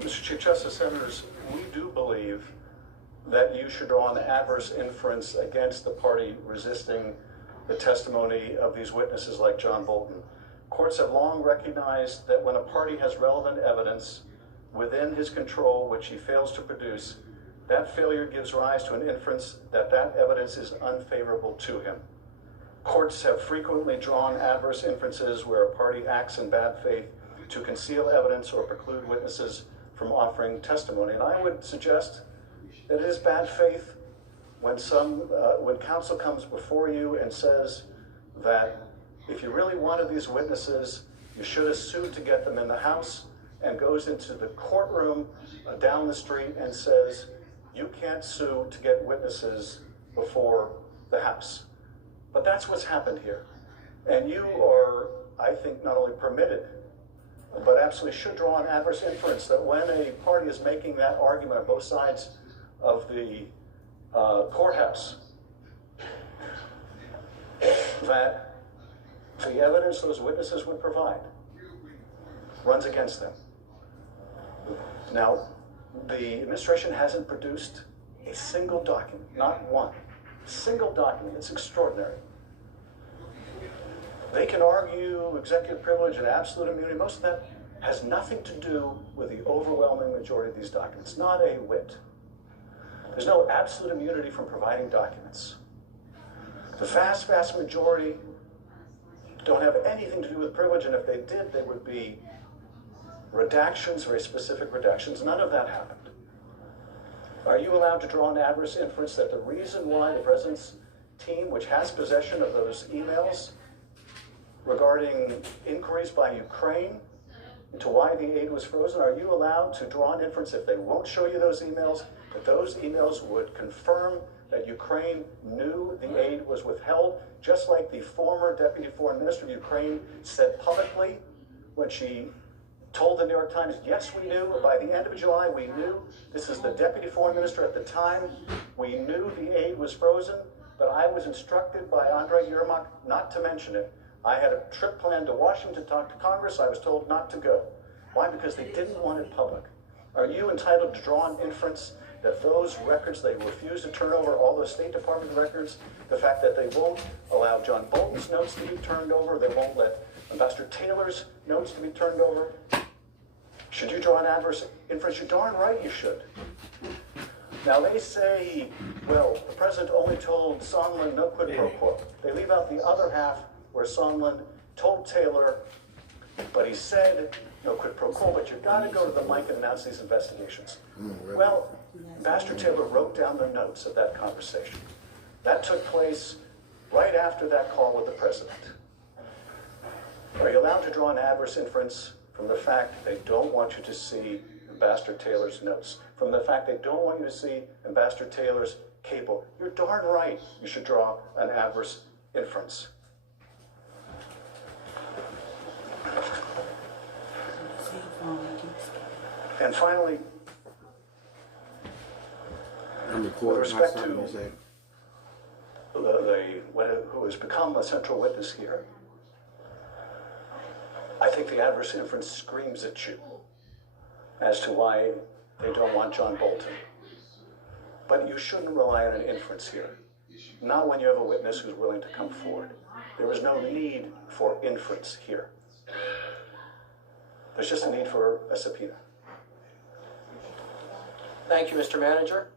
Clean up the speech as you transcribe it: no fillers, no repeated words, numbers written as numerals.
Mr. Chief Justice, Senators, we do believe that you should draw an adverse inference against the party resisting the testimony of these witnesses like John Bolton. Courts have long recognized that when a party has relevant evidence within his control which he fails to produce, that failure gives rise to an inference that that evidence is unfavorable to him. Courts have frequently drawn adverse inferences where a party acts in bad faith to conceal evidence or preclude witnesses from offering testimony. And I would suggest that it is bad faith when counsel comes before you and says that if you really wanted these witnesses, you should have sued to get them in the house, and goes into the courtroom down the street and says, you can't sue to get witnesses before the house. But that's what's happened here. And you are, I think, not only permitted, but absolutely should draw an adverse inference that when a party is making that argument on both sides of the courthouse, that the evidence those witnesses would provide runs against them. Now, the administration hasn't produced a single document, not one single document. It's extraordinary. They can argue executive privilege and absolute immunity. Most of that has nothing to do with the overwhelming majority of these documents, not a whit. There's no absolute immunity from providing documents. The vast, vast majority don't have anything to do with privilege, and if they did, they would be redactions, very specific redactions. None of that happened. Are you allowed to draw an adverse inference that the reason why the president's team, which has possession of those emails regarding inquiries by Ukraine into why the aid was frozen, are you allowed to draw an inference, if they won't show you those emails, that those emails would confirm that Ukraine knew the aid was withheld, just like the former Deputy Foreign Minister of Ukraine said publicly when she told the New York Times, yes, we knew, by the end of July, we knew. This is the Deputy Foreign Minister at the time. We knew the aid was frozen, but I was instructed by Andrei Yermak not to mention it. I had a trip planned to Washington to talk to Congress. I was told not to go. Why? Because they didn't want it public. Are you entitled to draw an inference that those records, they refuse to turn over all those State Department records, the fact that they won't allow John Bolton's notes to be turned over, they won't let Ambassador Taylor's notes to be turned over? Should you draw an adverse inference? You're darn right you should. Now they say, well, the president only told Sondland no quid pro quo. They leave out the other half where Sondland told Taylor, but he said no quid pro quo, but you've got to go to the mic and announce these investigations. Well, Ambassador Taylor wrote down the notes of that conversation. That took place right after that call with the president. Are you allowed to draw an adverse inference from the fact they don't want you to see Ambassador Taylor's notes, from the fact they don't want you to see Ambassador Taylor's cable? You're darn right you should draw an adverse inference. And finally, with respect to who has become a central witness here, I think the adverse inference screams at you as to why they don't want John Bolton. But you shouldn't rely on an inference here, not when you have a witness who's willing to come forward. There is no need for inference here. There's just a need for a subpoena. Thank you, Mr. Manager.